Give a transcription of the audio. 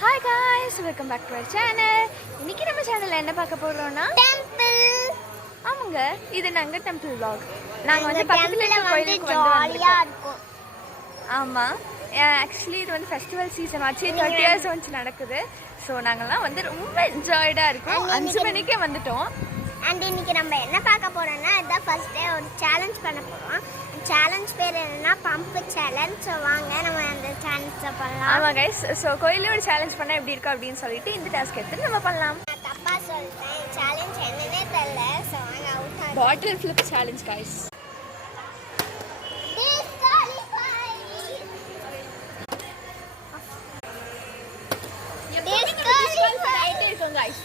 Hi guys, welcome back to our channel. இன்னைக்கு நம்ம சேனலில் என்ன பார்க்க போகிறோம்னா டெம்பிள். ஆமாங்க, இது நாங்கள் டெம்பிள் vlog. நாங்கள் வந்து பக்கத்தில் இருக்க கோயிலுக்கு ஜாலியாக இருக்கோம். ஆமாம், ஆக்சுவலி இது வந்து ஃபெஸ்டிவல் சீசன் ஆச்சு, 30 years வந்து நடக்குது. ஸோ நாங்கள்லாம் வந்து ரொம்ப என்ஜாய்டாக இருக்கோம். 5 மணிக்கே வந்துட்டோம். அண்ட் இன்னைக்கு நம்ம என்ன பார்க்க போறோம்னா, இதான் ஃபர்ஸ்ட் டே ஒரு சேலஞ்ச் பண்ண போறோம். சேலஞ்ச் பேர் என்னன்னா பம்ப் சேலஞ்ச். ஸோ வாங்க நம்ம அந்த சேலஞ்சை பண்ணலாம். ஆமாம் கைஸ், ஸோ கோயிலோட சேலஞ்ச் பண்ணால் எப்படி இருக்கும் அப்படின்னு சொல்லிட்டு இந்த டாஸ்க் எடுத்து நம்ம பண்ணலாம். நான் தப்பா சொல்லிட்டேன், சேலஞ்ச் என்னன்னே தெரியல. ஸோ வாங்க அவுட். பாட்டில் ஃபிளிப் சேலஞ்ச் கைஸ். Disqualify. இருக்கும் கைஸ்.